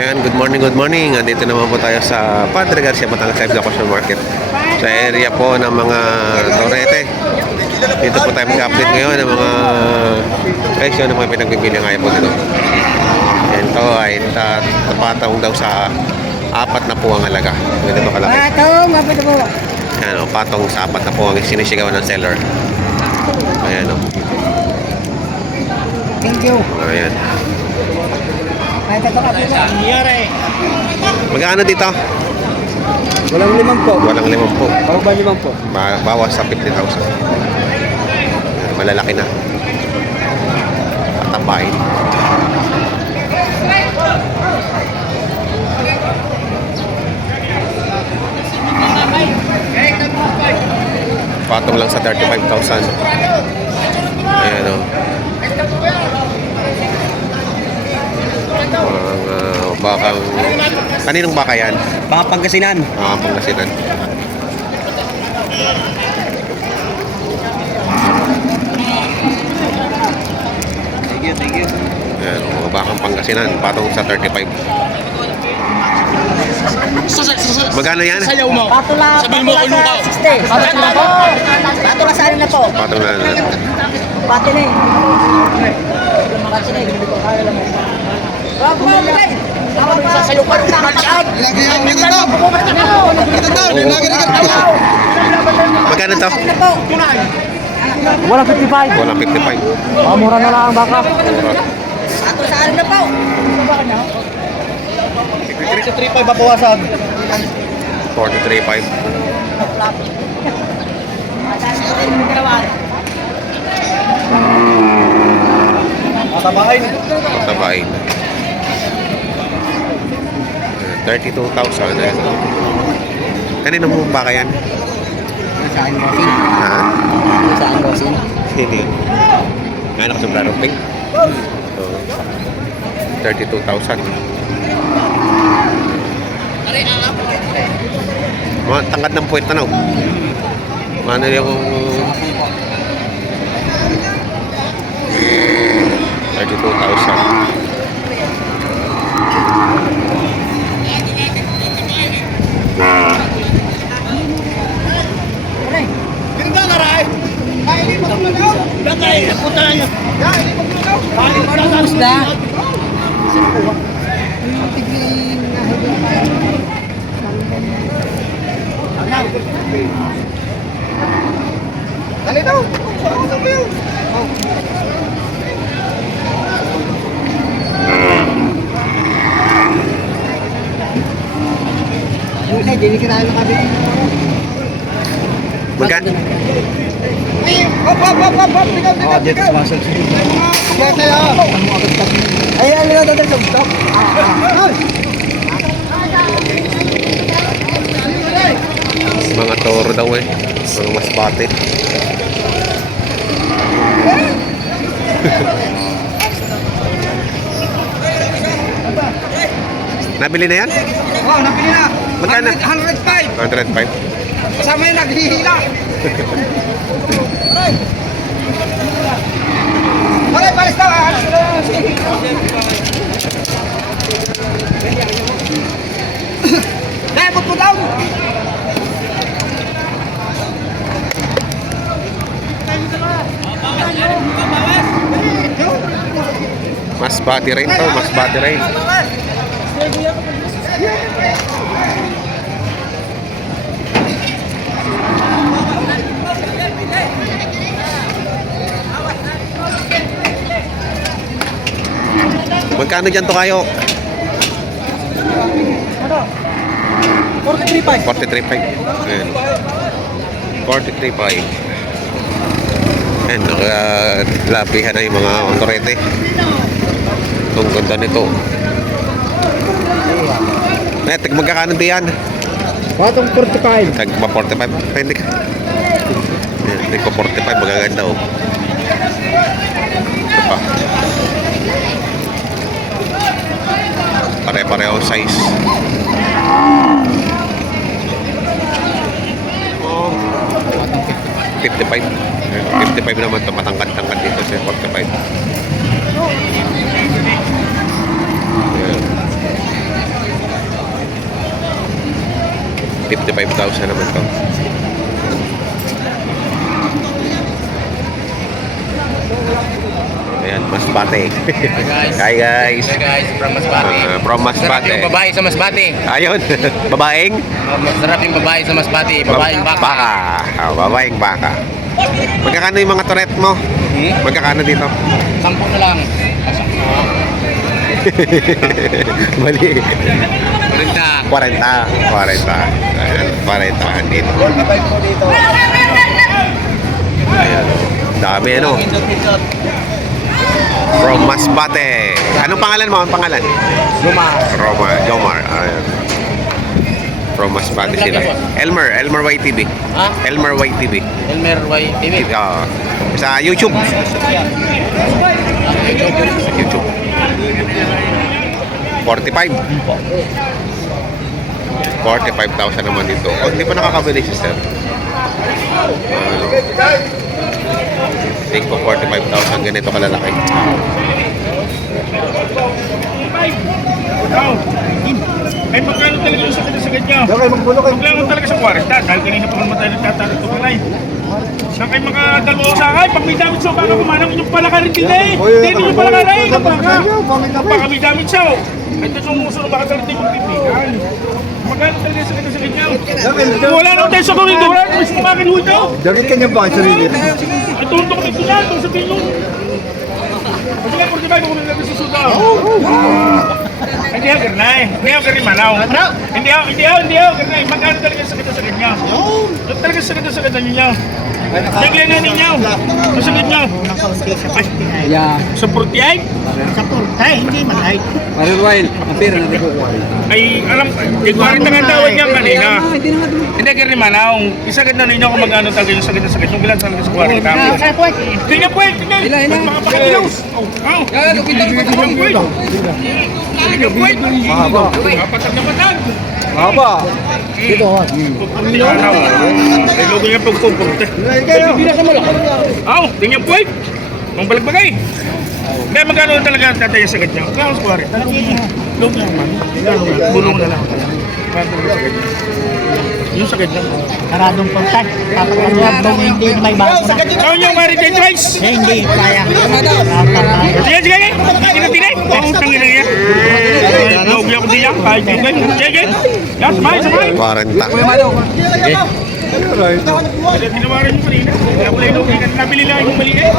Ayan, good morning, good morning. Andito naman po tayo sa Padre Garcia, Batangas Live Location Market. Sa area po ng mga Torete. Dito po tayo mag-update ngayon ng mga presyo ng mga pinagbibili ngayon po dito. Ito ay tapatong daw sa 4 na po ang halaga. Ganito kalaki. Patong, apat na po. Ayan o, patong sa 4 na po ang sinisigawan ng seller. Ayan o. Thank you. Ayan. Ay, tato ka po. Magkano dito? Walang limang po. Walang 5 po. Ako ba limang po? Bawas sa 50,000. Malalaki na. Tatambahin. Patong lang sa 35,000. Ayan o. Bakang... Kaninong baka yan? Baka Pangasinan. Pangasinan. Thank you. Ayan, bakang Pangasinan. Patong sa 35. Magkano yan? Sayaw mo. Patula, Sabihin mo kung lukaw. 60. Patula po. Patula sa na po. Patong na. Pati na eh. Pati na eh. Hindi ko kaya lang. Wag mo, Miguel. Sasayo ka rin sa masyad. Magkano to? Walang 55. Walang 55. Mura na lang ang baka. Mura. Patula sa na po. 3.5 babawasan. 43.5. Matabahin. Tabain. 32,000. Kanino mo baka yan? Saan bossing? Ha? Saan bossing? Hindi. Gano'n ka sobrang pink? So, 32,000. Mga tangkad ng puwet na, no? Ano yung... 32,000. Ganda na rin. Kaya hindi maglugaw. Bakay, puta na. Kaya hindi maglugaw. Kaya hindi maglugaw. Isda. Dali daw. Ano ba yun? Hindi, hindi ka na kami. Magkano? Hop. Tigaw. Kaya tayo. Ay, ano na dadal sa stop? Mga toro daw eh. Mga masbate. Nabili na yan? Oh, napili na. Magkano? 105. 105. Kasama yung naghihila. Aray, palis daw. Dahil mo daw. Mas bati rin to. Mas bati rin. Magkano dyan to kayo? 43.5. 43.5. Ayan. 43.5. Ayan, nakalapihan na yung mga Torete. Ang ganda nito. Ayan, magkakano diyan? Patong 45. Tagpa 45. Pwede ka. Ayan, tagpa 45. Magaganda oh. Ito pa. Pare-pareho size. 55. 55 naman ito. Matangkad-tangkad dito sa 45. Ayan. 55,000 naman to. Ayan, Masbate. Hi guys. Hey guys, from Masbate. From Masarap Masbate. yung babae sa Masbate. Ayun, babaeng Masarap yung babae sa Masbate. Babaeng baka. baka. Babaeng baka. Magkakano yung mga turret mo? Magkakano dito? 10 na lang. Mali. 40. 40. Ayan, 40 dito. Ayan. Dami ano. From Masbate. Anong pangalan mo? Anong pangalan? Jomar. Ayan. From Masbate sila. Elmer YTV. Ha? Elmer YTV. Elmer Y TV. Sa YouTube. YouTube. 45. 45,000 naman dito. O, hindi pa nakakabili si sir. Take ko 45,000 ganito kalalaki. Ay, magkano talaga yung sakit niya? Magkano talaga sa 40? Dahil kanina pa naman tayo nagtatanong ito kalay. Saan kayo makadalawa sa akin? Pag may damage siya, paano kumanang inyong palaka rin din eh? Hindi nyo palaka rin, kapaka. Baka may damage siya. Ay, ito yung muso na baka talaga magpipigan. Magkano talaga yung sakit niya? Wala naman tayo sa koridoran. Mas makakinuha ito. Dapat kanya ba ang sarili? Ay, tulong ko ito yan. Tulong sabihin yung... Kasi nga, 45 ako nagsabi sa suda. Hindi ako gernay. Hindi ako gernay manaw. Hindi ako gernay. Magkano talaga yung sakit niya? Talaga sakit niya. Bigyan na ninyo. Masakit niyo. Yeah. Sa 48? Sa portay, hindi matay. Para while, ang pera na rin ko. Ay, alam, iguarin na nga tawad niya kanina. Hindi ka rin manaw. Isakit na ninyo kung magkano talaga yung sakit na sakit. Yung bilang talaga sa 40 kami. Hindi na po, hindi na. Makapakatilaw. Kapatag na patag. Haba. Dito. Ay, logo niya pagpupunta. Hindi na ka malaki. Aw, ganyan po eh. Ang balagbagay. Kaya magkano talaga tatay sa sakit niya? Kaya sa 40. Logo niya man. Bulong na lang. Yung sakit niya. Karadong portay. Papakaluwag daw hindi may bago na. Kaya niyo maritain twice. Eh, hindi kaya. Sige. Tinay. Ang tangin na yan. Logo ako diyan. Kahit hindi. Sige. Yan, sabay. 40. Tinawaran yung kanina. Nabili lang yung mali eh.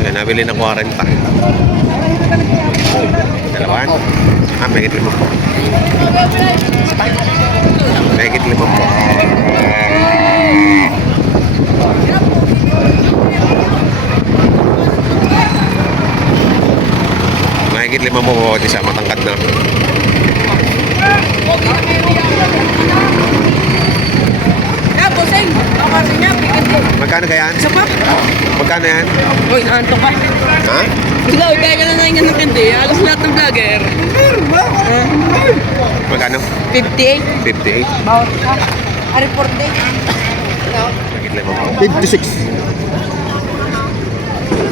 Ayan, nabili ng 40. Dalawan. Mahigit 5 po. Mahigit 5 po. Mahigit 5 po bawat isa. Matangkad na. Magkano kaya yan? Isa pa? Magkano yan? Uy, naantok ka. Ha? Ikaw, kaya ka na ngayon ng kindi. Alas lahat ng vlogger. Magkano? 58. 58. Bawat ka. Report day. Mahigit 5 po. 56.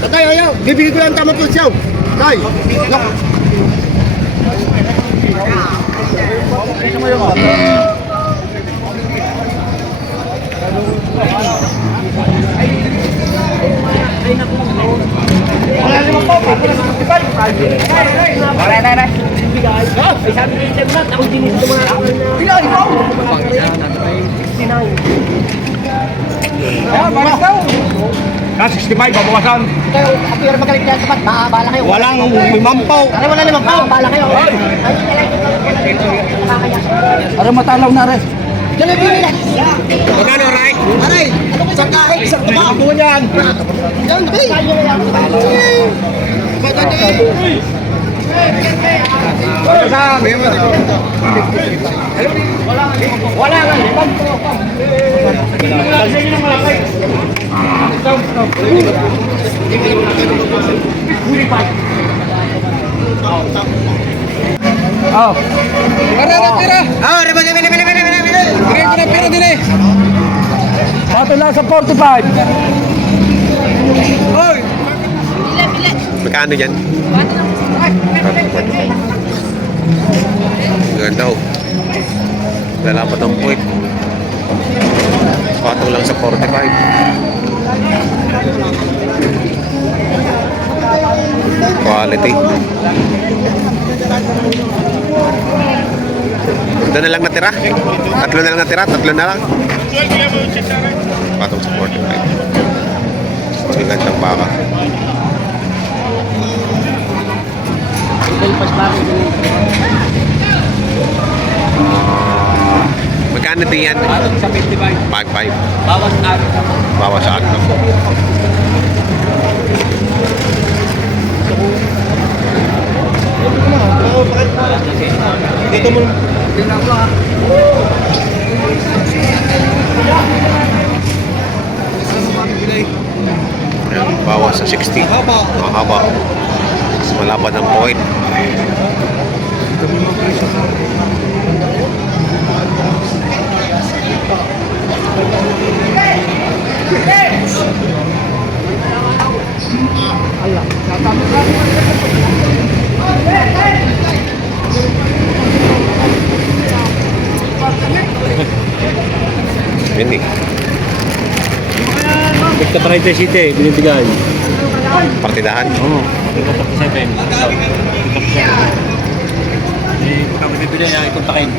Tatay, ayaw. Bibigyan ko lang ang tamang pulsyaw. Tay. Ah, 65, babawasan. Kayo, apir magaling na sapat. Bahala kayo. Walang limampaw. Ano, wala naman pa. Bahala kayo. Para matalaw na rin. Jalapili na. Magkano, Ray? Aray, isang kahit, isang taba. Ako niyan. Yan, hey. Wala nga, limang po. Oh. Pera. Oh, bili. Bigay ko na pera din eh. Pato lang sa 45. Hoy. Magkano dyan? Ganda oh. Lalapat ng puwit. Patong lang sa 45. Quality. Ito na lang natira. Tatlo na lang natira. Tatlo na lang. Patong sa 45. Ang gandang baka. Magkano din yan? Sa 55. 5-5. Bawas na. Bawas sa ano. Dito mo. Ayan, bawas sa 60. Mahaba. Malapad ang point. Ini. Victor Friday City, binibigay. Partidahan. Oo. 37. Eh, kung bibili na ikontakin.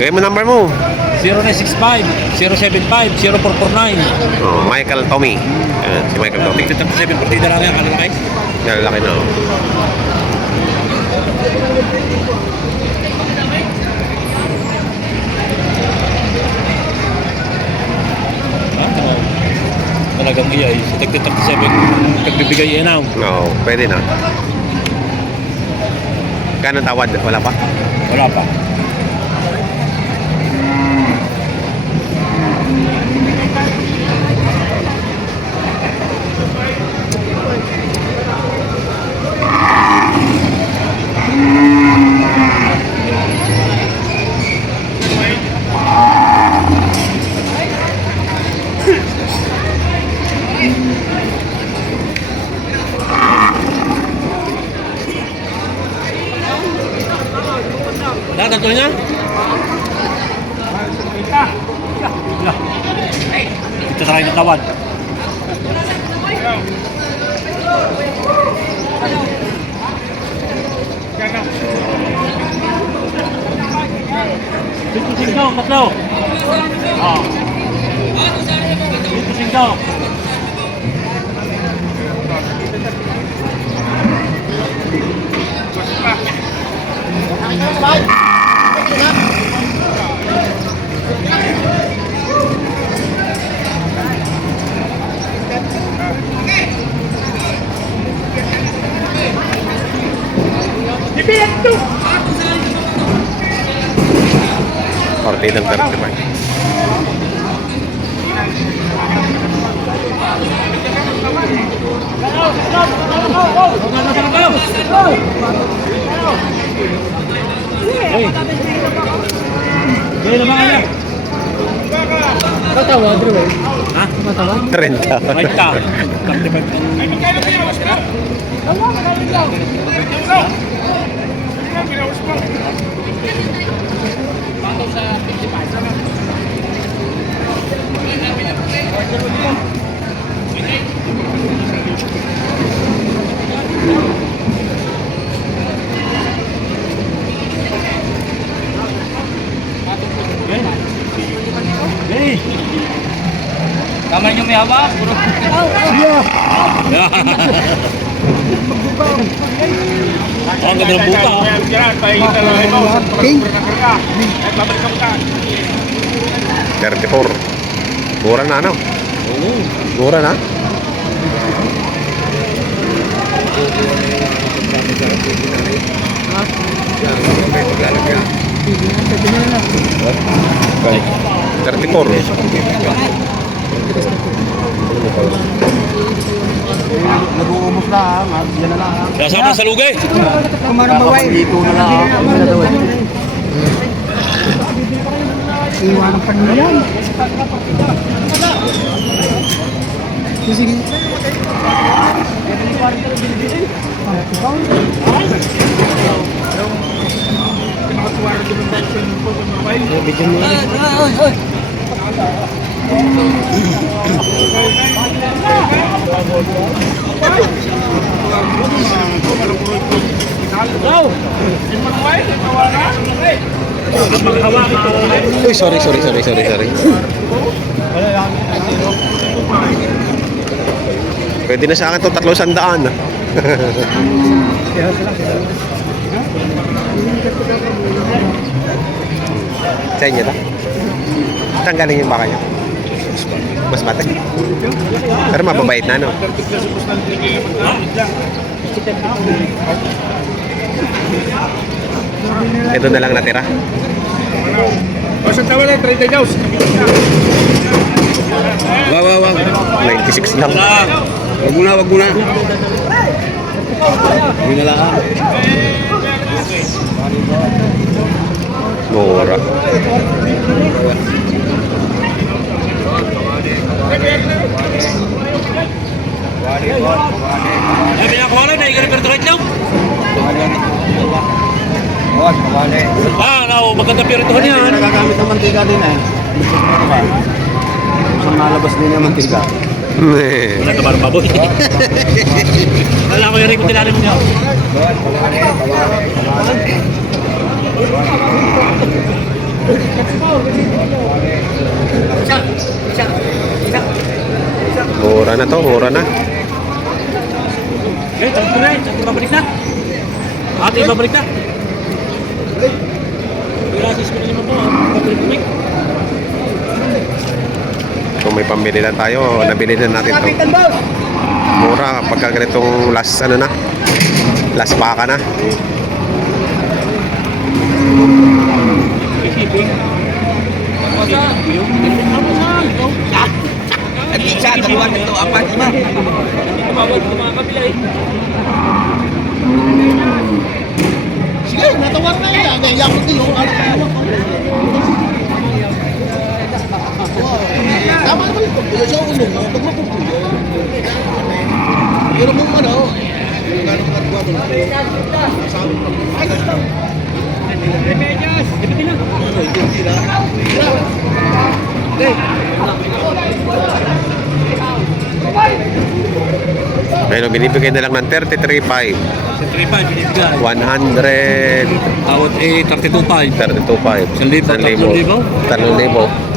Gaya mo number mo. 0965-075-0449. Oh, Michael Tommy. Ayan, si Michael Tommy. 37 partida lang yan, kalalaki. Lalaki na oh. Talagang iya eh. Sa tagti 37, pagbibigay yan now. Oo, pwede na. Kano tawad? Wala pa? Wala pa. Dapat niya? Ito sa kayo tawad. Dito singgaw, tatlo. Dito singgaw. Partidang 35. Hey, naman kanya. Matawag, bro. Ha? Matawag? 30. Right ka. 35. Ay, magkano pinawas mo? Pinawas mo. Hey! Kamay nyo may haba? Ang ganda ng buka. Yan, pahingi na lang ito. Ay, babalik ka muna. 34. Mura na ano? Mura na? Balik. 34. lang. Yan na lang. Kasama sa lugay. Kumarang baway. Dito na lang. Iwan ang panila yan. Sige. Uy, sorry. Pwede na sa akin itong 300. Sa inyo ba? Saan galing yung baka nyo? Mas bate? Pero mababait na, no? Ito na lang natira. O, sa tawa na, 30 daws. Wag. 96 lang. Wag muna. Yun na lang. Mura. Ay, pinakuha lang. Naiga na pertukat lang. Maganda pertukan yan. Nagagamit ng mantika din eh. Isang nalabas din yung mantika. Wala ka parang baboy. Wala ko yung rin kung tilalim niya. Mura na to, mura na. Okay, takot na. Takot babalik na. Ate, babalik na. Gracias ko na naman po. Babalik. Kung may pambili lang tayo, nabili na natin to. Mura pagka ganitong last last baka na. Sige, natawag na yan. Yakot din yung anak ko. Tama naman ito. Kaya siya ulo mo. Pag mapupuyo. Pero kung ano, gano'ng katwa mo na. Sabi mo. Ay, gusto. Remedios! Ipiti lang. Pero binibigay na lang ng 33.5. Sa 3.5, binibigay. 100. Awat 32.5. 32.5. 1,000. 3,000.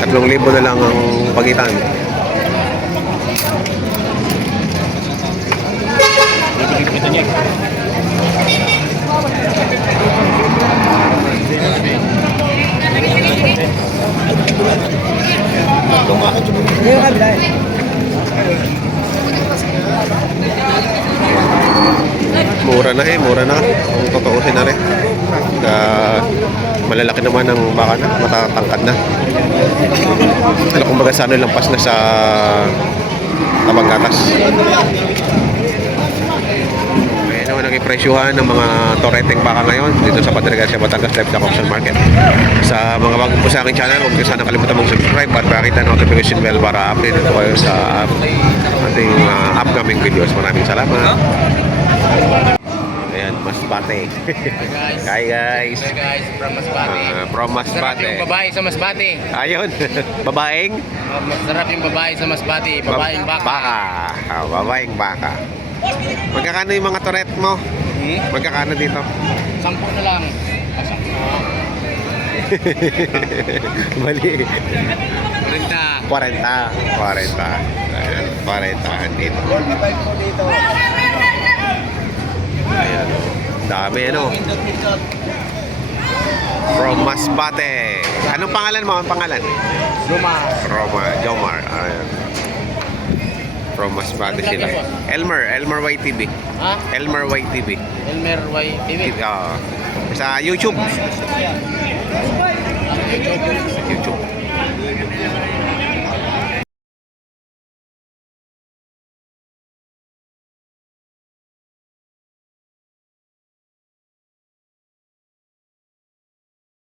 Tatlong libo na lang ang pagitan. Mura na. Kung tutuusin na rin. Malalaki naman ang baka na, matatangkad na. Ano kumbaga sa lampas na sa tabang gatas. Ayan naman ang ipresyuhan ng mga toreteng baka ngayon dito sa Padre Garcia, Batangas Livestock Auction Market. Sa mga bago po sa aking channel, huwag niyo sana kalimutan mag-subscribe at pakita notification bell para update ito kayo sa ating upcoming videos. Maraming salamat. Ayan, Masbate. Hi guys. Hey guys, from Masbate. From Masarap Masbate. yung babae sa Masbate. Ayun, babaeng Masarap yung babae sa Masbate. Babaeng baka. Babaeng baka. Magkakano yung mga toret mo? Magkakano dito? 10 na lang. Mali. 40. 40. Ayan, 40 dito. Dami ano. From Masbate. Anong pangalan mo? Ang pangalan? Jomar. Ayan. From Masbate sila. Elmer YTV. Ha? Elmer YTV. Elmer Y TV. Sa YouTube. YouTube.